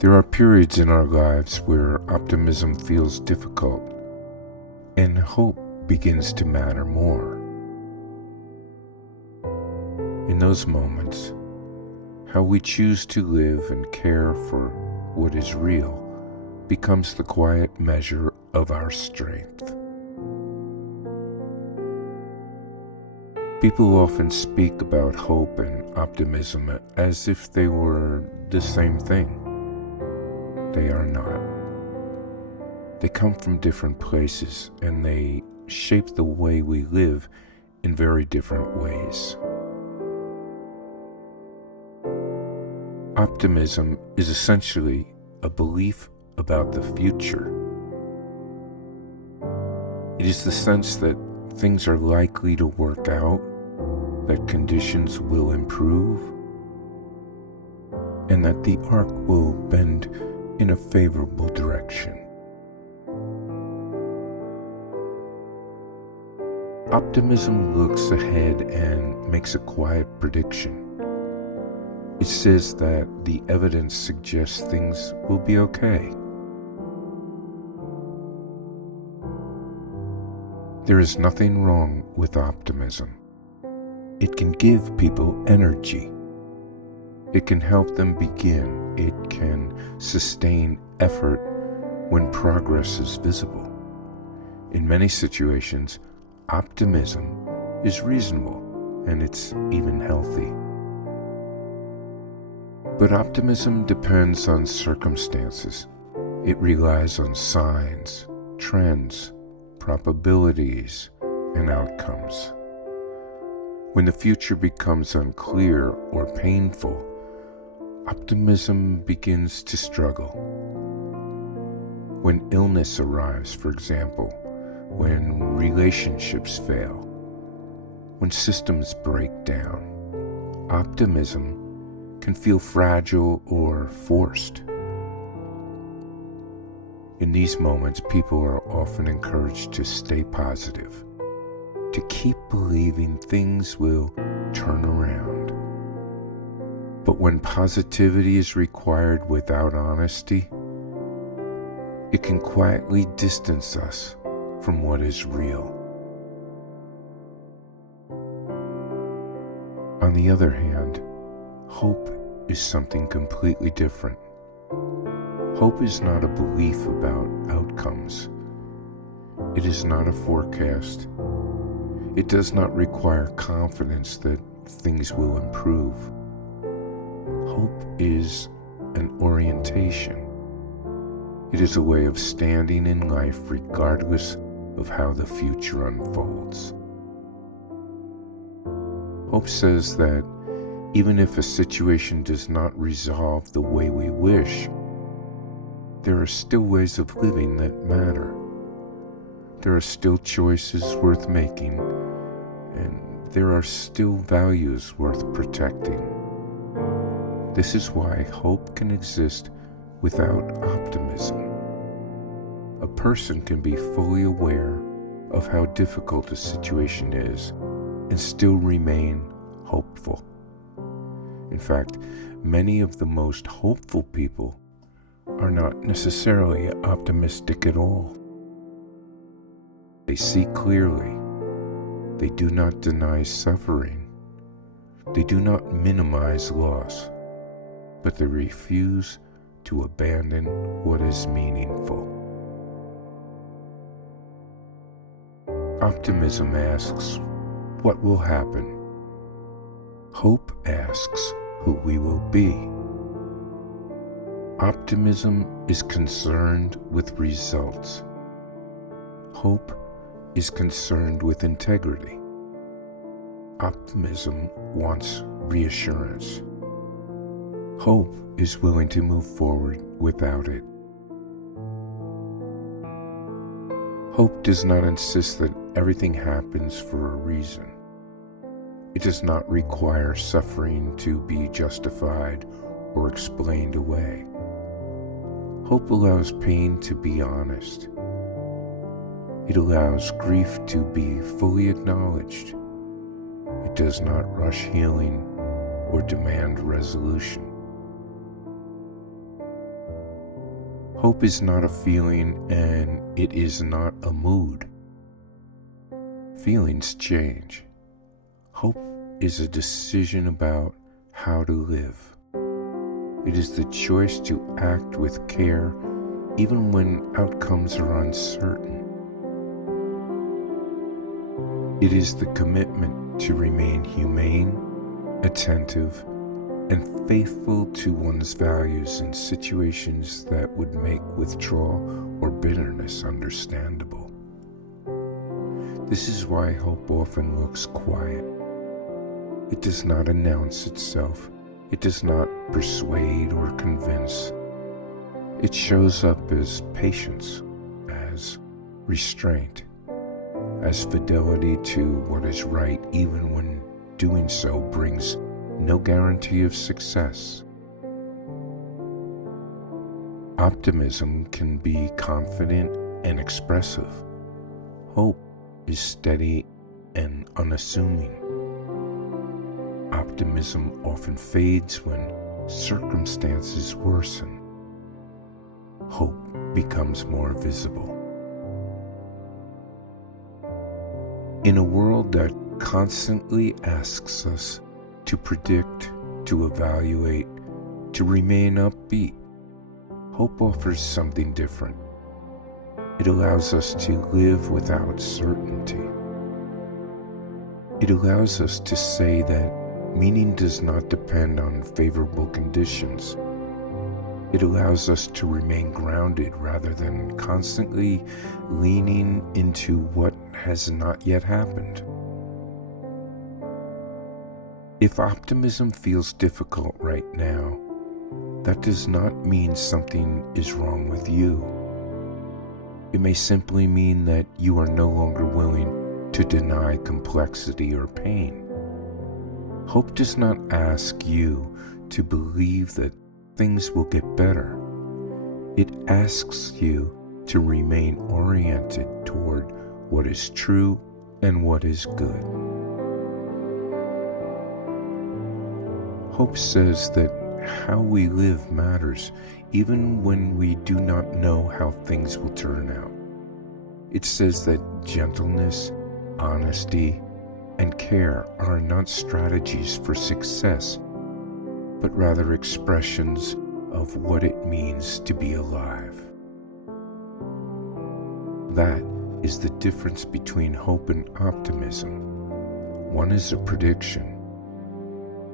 There are periods in our lives where optimism feels difficult and hope begins to matter more. In those moments, how we choose to live and care for what is real becomes the quiet measure of our strength. People often speak about hope and optimism as if they were the same thing. They are not. They come from different places and they shape the way we live in very different ways. Optimism is essentially a belief about the future. It is the sense that things are likely to work out, that conditions will improve, and that the arc will bend in a favorable direction. Optimism looks ahead and makes a quiet prediction. It says that the evidence suggests things will be okay. There is nothing wrong with optimism. It can give people energy. It can help them begin. It can sustain effort when progress is visible. In many situations, optimism is reasonable and it's even healthy. But optimism depends on circumstances. It relies on signs, trends, probabilities, and outcomes. When the future becomes unclear or painful, optimism begins to struggle. When illness arrives, for example, when relationships fail, when systems break down, optimism can feel fragile or forced. In these moments, people are often encouraged to stay positive, to keep believing things will turn around. But when positivity is required without honesty, it can quietly distance us from what is real. On the other hand, hope is something completely different. Hope is not a belief about outcomes. It is not a forecast. It does not require confidence that things will improve. Hope is an orientation. It is a way of standing in life regardless of how the future unfolds. Hope says that even if a situation does not resolve the way we wish, there are still ways of living that matter. There are still choices worth making, and there are still values worth protecting. This is why hope can exist without optimism. A person can be fully aware of how difficult a situation is and still remain hopeful. In fact, many of the most hopeful people are not necessarily optimistic at all. They see clearly. They do not deny suffering. They do not minimize loss, but they refuse to abandon what is meaningful. Optimism asks, what will happen? Hope asks, who we will be. Optimism is concerned with results. Hope is concerned with integrity. Optimism wants reassurance. Hope is willing to move forward without it. Hope does not insist that everything happens for a reason. It does not require suffering to be justified or explained away. Hope allows pain to be honest. It allows grief to be fully acknowledged. It does not rush healing or demand resolution. Hope is not a feeling, and it is not a mood. Feelings change. Hope is a decision about how to live. It is the choice to act with care even when outcomes are uncertain. It is the commitment to remain humane, attentive, and faithful to one's values in situations that would make withdrawal or bitterness understandable. This is why hope often looks quiet. It does not announce itself. It does not persuade or convince. It shows up as patience, as restraint, as fidelity to what is right, even when doing so brings no guarantee of success. Optimism can be confident and expressive. Hope is steady and unassuming. Optimism often fades when circumstances worsen. Hope becomes more visible. In a world that constantly asks us to predict, to evaluate, to remain upbeat, hope offers something different. It allows us to live without certainty. It allows us to say that meaning does not depend on favorable conditions. It allows us to remain grounded rather than constantly leaning into what has not yet happened. If optimism feels difficult right now, that does not mean something is wrong with you. It may simply mean that you are no longer willing to deny complexity or pain. Hope does not ask you to believe that things will get better. It asks you to remain oriented toward what is true and what is good. Hope says that how we live matters, even when we do not know how things will turn out. It says that gentleness, honesty, and care are not strategies for success, but rather expressions of what it means to be alive. That is the difference between hope and optimism. One is a prediction.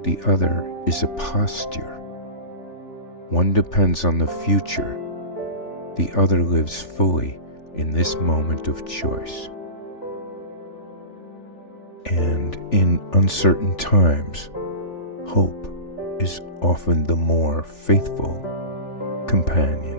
The other is a posture. One depends on the future. The other lives fully in this moment of choice. And in uncertain times, hope is often the more faithful companion.